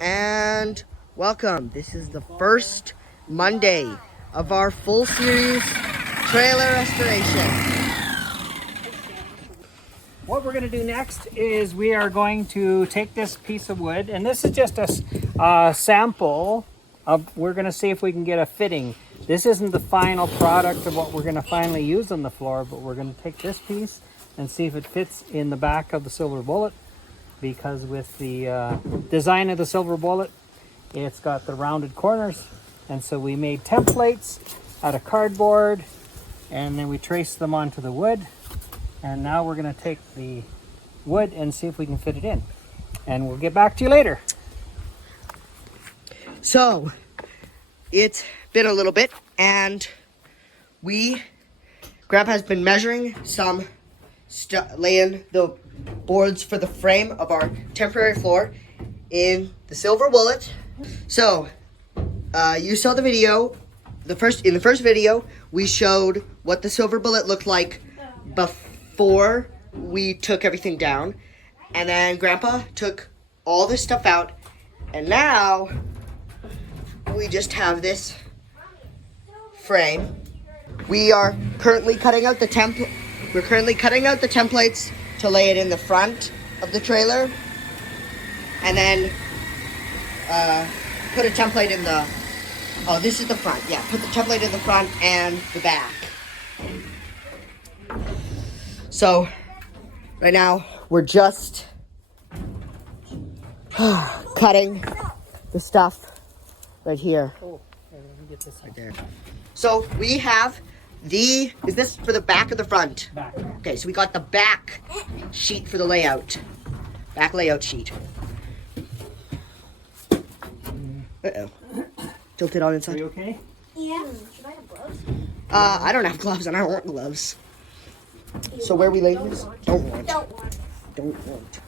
and welcome. This is the first Monday of our full series trailer restoration. What we're going to do next is we are going to take this piece of wood, and this is just a sample of, we're going to see if we can get a fitting. This isn't the final product of what we're going to finally use on the floor, but we're going to take this piece and see if it fits in the back of the Silver Bullet, because with the design of the Silver Bullet, it's got the rounded corners, and so we made templates out of cardboard, and then we traced them onto the wood. And now we're going to take the wood and see if we can fit it in. And we'll get back to you later. So, it's been a little bit, and Grandpa's been measuring some laying the boards for the frame of our temporary floor in the Silver Bullet. So, you saw the video. In the first video, we showed what the Silver Bullet looked like before we took everything down, and then Grandpa took all this stuff out, and now we just have this frame. We are currently cutting out the template. We're currently cutting out the templates to lay it in the front of the trailer, and then put a template in the. Oh, this is the front. Yeah, put the template in the front and the back. So, right now, we're just cutting the stuff right here. Oh, let me get this right there. So, we have is this for the back or the front? back. Okay, so we got the back sheet for the layout. Back layout sheet. Uh-oh. Tilted on Are inside. you okay? Yeah. Should I have gloves? I don't have gloves and I don't want gloves. So where are we laying this? Don't want. Don't want.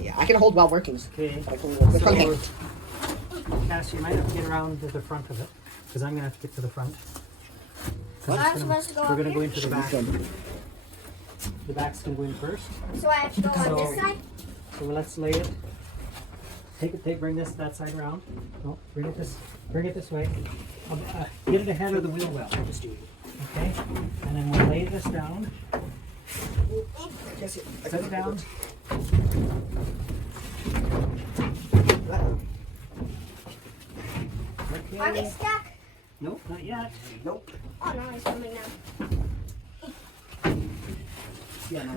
Yeah, I can hold while working. Okay. I can hold. Okay. Cass, you might have to get around to the front of it, because I'm going to have to get to the front. I'm supposed to go We're up going to go here? into the back. The back's going to go in first. So I have to go on So- this side? So let's lay it. Bring that side around. No, bring it this way. Get it ahead of the wheel well. Okay? And then we'll lay this down. Set it down. Are they Okay. stuck? Nope, not yet. Nope. Oh no, it's coming now. Yeah, no.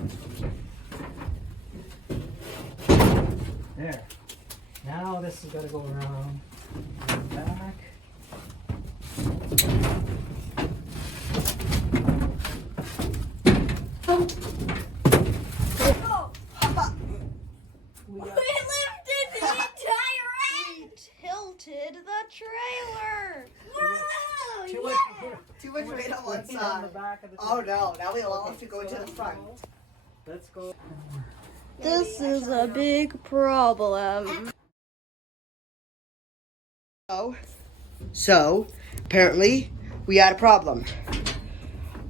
There. Now this has got to go around and back. Oh. We lifted the entire end! Tilted the trailer! Whoa! Too Yeah! Too much weight on one On the side. back of the Oh no, now we'll all have to go into the front. Let's go. This is a big problem. So, apparently, we had a problem.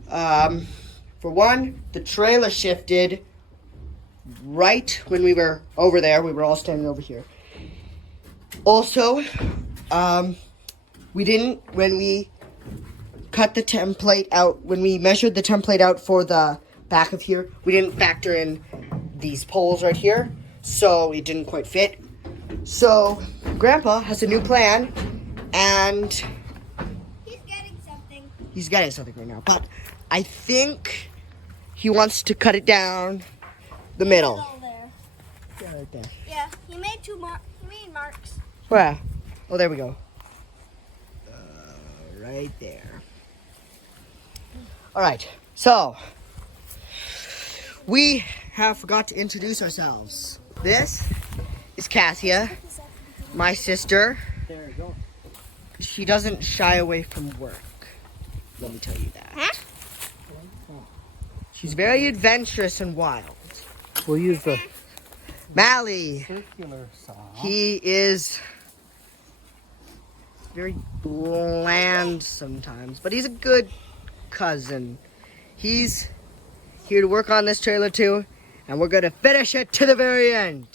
For one, the trailer shifted right when we were over there. We were all standing over here. Also, when we cut the template out, when we measured the template out for the back of here, we didn't factor in these poles right here, so it didn't quite fit. So, Grandpa has a new plan, and he's getting something right now, but I think he wants to cut it down the middle. There. Yeah, right there. Yeah, he made he made marks. Where? Oh, there we go. Right there. All right, so we have forgot to introduce ourselves. This is Cassia, my sister. There you go. She doesn't shy away from work. Let me tell you that. Huh? She's very adventurous and wild. We'll use the Mally, circular saw. he is very bland sometimes, but he's a good cousin. He's here to work on this trailer too, and we're gonna finish it to the very end.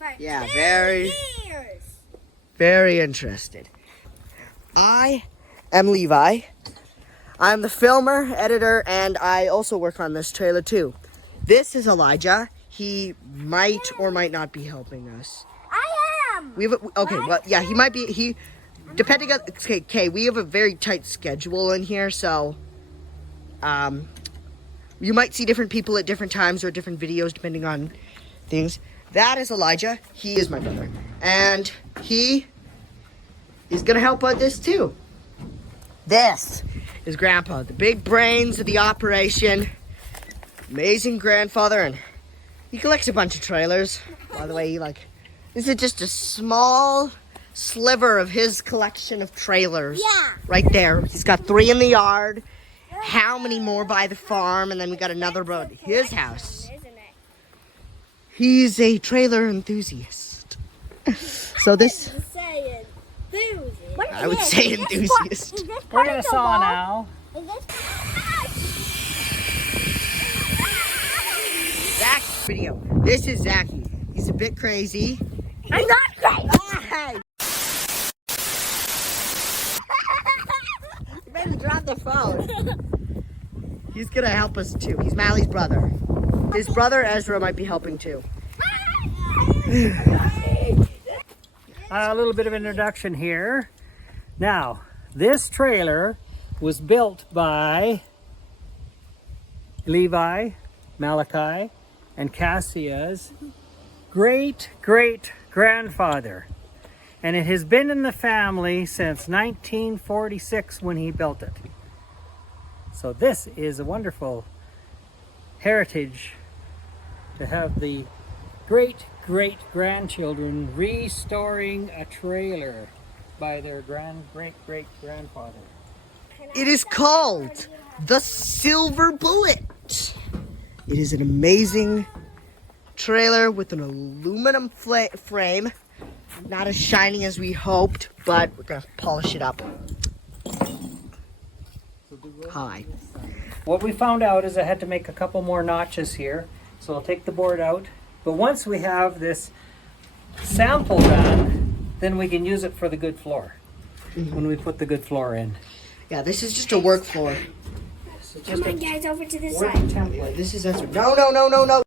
Right. Yeah, very. Here. very interested. I am Levi. I'm the filmer, editor, and I also work on this trailer too. This is Elijah. He might or might not be helping us. I am. We have he might be. Depending on okay, we have a very tight schedule in here, so you might see different people at different times or different videos depending on things. That is Elijah. He is my brother, and he is gonna help with this too. This is Grandpa, the big brains of the operation. Amazing grandfather, and he collects a bunch of trailers. By the way, this is just a small sliver of his collection of trailers. Yeah. Right there. He's got 3 in the yard. How many more by the farm? And then we got another road at his house. Isn't it? He's a trailer enthusiast. So this, Say enthusiast. I would say enthusiast. We're gonna saw now. Is this Zach's video. This is Zachy. He's a bit crazy. I'm not crazy. Hey! You made me drop the phone. He's gonna help us too. He's Mally's brother. His brother Ezra might be helping too. A little bit of introduction here. Now, this trailer was built by Levi, Malachi, and Cassia's great-great-grandfather. And it has been in the family since 1946 when he built it. So this is a wonderful heritage to have the great-great-grandchildren restoring a trailer by their great-great-grandfather. It is called the Silver Bullet. It is an amazing trailer with an aluminum frame. Not as shiny as we hoped, but we're gonna polish it up. Hi. What we found out is I had to make a couple more notches here. So I'll take the board out. But once we have this sample done, then we can use it for the good floor. When we put the good floor in. Yeah, this is just a work floor. So Come just on, a guys, over to this work side. template. This is Ezra. No.